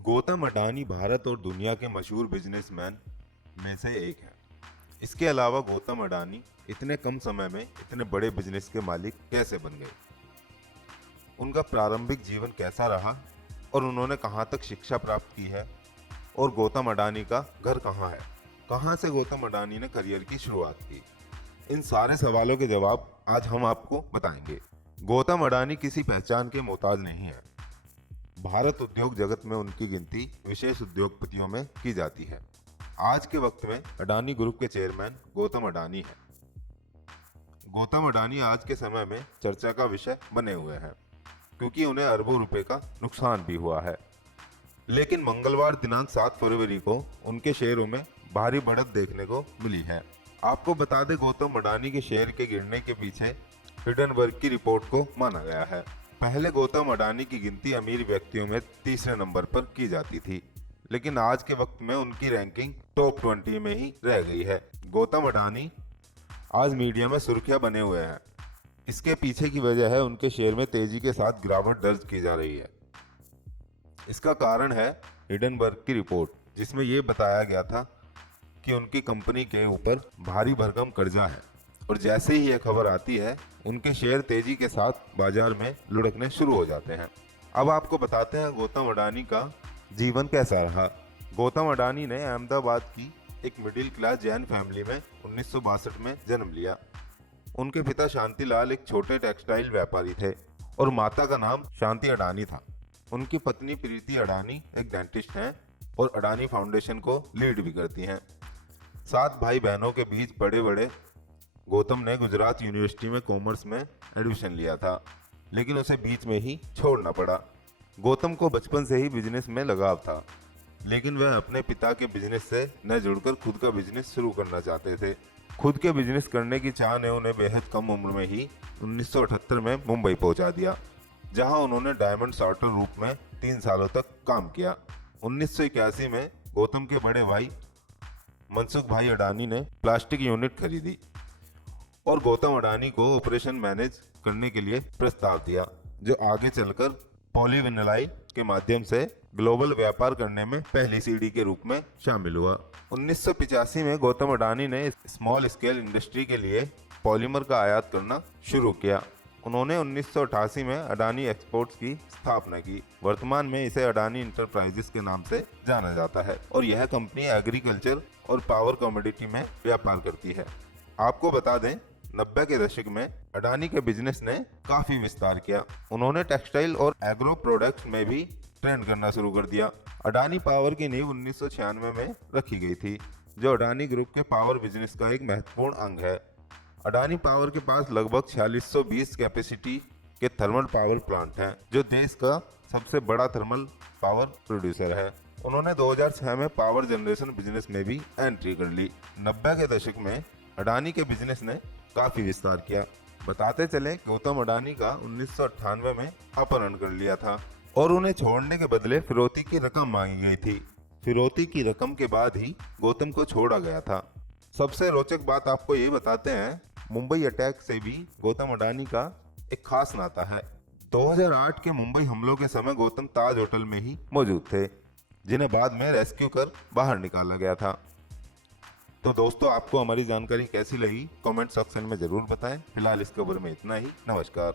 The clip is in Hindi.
गौतम अडानी भारत और दुनिया के मशहूर बिजनेसमैन में से एक है। इसके अलावा गौतम अडानी इतने कम समय में इतने बड़े बिजनेस के मालिक कैसे बन गए, उनका प्रारंभिक जीवन कैसा रहा और उन्होंने कहां तक शिक्षा प्राप्त की है, और गौतम अडानी का घर कहां है, कहां से गौतम अडानी ने करियर की शुरुआत की। इन सारे सवालों के जवाब आज हम आपको बताएंगे। गौतम अडानी किसी पहचान के मोहताज नहीं है। भारत उद्योग जगत में उनकी गिनती विशेष उद्योगपतियों में की जाती है। आज के वक्त में अडानी ग्रुप के चेयरमैन गौतम अडानी हैं। गौतम अडानी आज के समय में चर्चा का विषय बने हुए हैं क्योंकि उन्हें अरबों रुपए का नुकसान भी हुआ है। लेकिन मंगलवार दिनांक 7 फरवरी को उनके शेयरों में भारी बढ़त देखने को मिली है। आपको बता दें, गौतम अडानी के शेयर के गिरने के पीछे हिडनबर्ग की रिपोर्ट को माना गया है। पहले गौतम अडानी की गिनती अमीर व्यक्तियों में तीसरे नंबर पर की जाती थी, लेकिन आज के वक्त में उनकी रैंकिंग टॉप 20 में ही रह गई है। गौतम अडानी आज मीडिया में सुर्खियां बने हुए हैं। इसके पीछे की वजह है उनके शेयर में तेजी के साथ गिरावट दर्ज की जा रही है। इसका कारण है हिडनबर्ग की रिपोर्ट, जिसमें यह बताया गया था कि उनकी कंपनी के ऊपर भारी भरकम कर्जा है, और जैसे ही यह खबर आती है उनके शेयर तेजी के साथ बाजार में लुढ़कने शुरू हो जाते हैं। अब आपको बताते हैं गौतम अडानी का जीवन कैसा रहा। गौतम अडानी ने अहमदाबाद की एक मिडिल क्लास जैन फैमिली में 1962 में जन्म लिया। उनके पिता शांतिलाल एक छोटे टेक्सटाइल व्यापारी थे और माता का नाम शांति अडानी था। उनकी पत्नी प्रीति अडानी एक डेंटिस्ट हैं और अडानी फाउंडेशन को लीड भी करती हैं। 7 भाई बहनों के बीच बड़े बड़े गौतम ने गुजरात यूनिवर्सिटी में कॉमर्स में एडमिशन लिया था, लेकिन उसे बीच में ही छोड़ना पड़ा। गौतम को बचपन से ही बिजनेस में लगाव था, लेकिन वह अपने पिता के बिजनेस से न जुड़कर खुद का बिजनेस शुरू करना चाहते थे। खुद के बिजनेस करने की चाह ने उन्हें बेहद कम उम्र में ही 1978 में मुंबई पहुंचा दिया, जहां उन्होंने डायमंड सॉर्टर रूप में 3 सालों तक काम किया। 1981 में गौतम के बड़े भाई मनसुख भाई अडानी ने प्लास्टिक यूनिट खरीदी और गौतम अडानी को ऑपरेशन मैनेज करने के लिए प्रस्ताव दिया, जो आगे चलकर पॉलीविनाइल के माध्यम से ग्लोबल व्यापार करने में पहली सीढ़ी के रूप में शामिल हुआ। 1985 में गौतम अडानी ने स्मॉल स्केल इंडस्ट्री के लिए पॉलीमर का आयात करना शुरू किया। उन्होंने 1988 में अडानी एक्सपोर्ट्स की स्थापना की। वर्तमान में इसे अडानी इंटरप्राइजेस के नाम से जाना जाता है और यह कंपनी एग्रीकल्चर और पावर कमोडिटी में व्यापार करती है। आपको बता दें, 90 के दशक में अडानी के बिजनेस ने काफी विस्तार किया। उन्होंने टेक्सटाइल और एग्रो प्रोडक्ट्स में भी ट्रेंड करना शुरू कर दिया। अडानी पावर की नींव 1996 में रखी गई थी, जो अडानी ग्रुप के पावर बिजनेस का एक महत्वपूर्ण अंग है। अडानी पावर के पास लगभग 4620 कैपेसिटी के थर्मल पावर प्लांट हैं, जो देश का सबसे बड़ा थर्मल पावर प्रोड्यूसर है। उन्होंने 2006 में पावर जनरेशन बिजनेस में भी एंट्री कर ली। 90 के दशक में अडानी के बिजनेस ने काफी विस्तार किया। बताते चले, गौतम अडानी का 1998 में अपहरण कर लिया था और उन्हें छोड़ने के बदले फिरौती की रकम मांगी गई थी। फिरौती की रकम के बाद ही गौतम को छोड़ा गया था। सबसे रोचक बात आपको ये बताते हैं, मुंबई अटैक से भी गौतम अडानी का एक खास नाता है। 2008 के मुंबई हमलों के समय गौतम ताज होटल में ही मौजूद थे, जिन्हें बाद में रेस्क्यू कर बाहर निकाला गया था। तो दोस्तों, आपको हमारी जानकारी कैसी लगी कमेंट सेक्शन में जरूर बताएं। फिलहाल इस खबर में इतना ही। नमस्कार।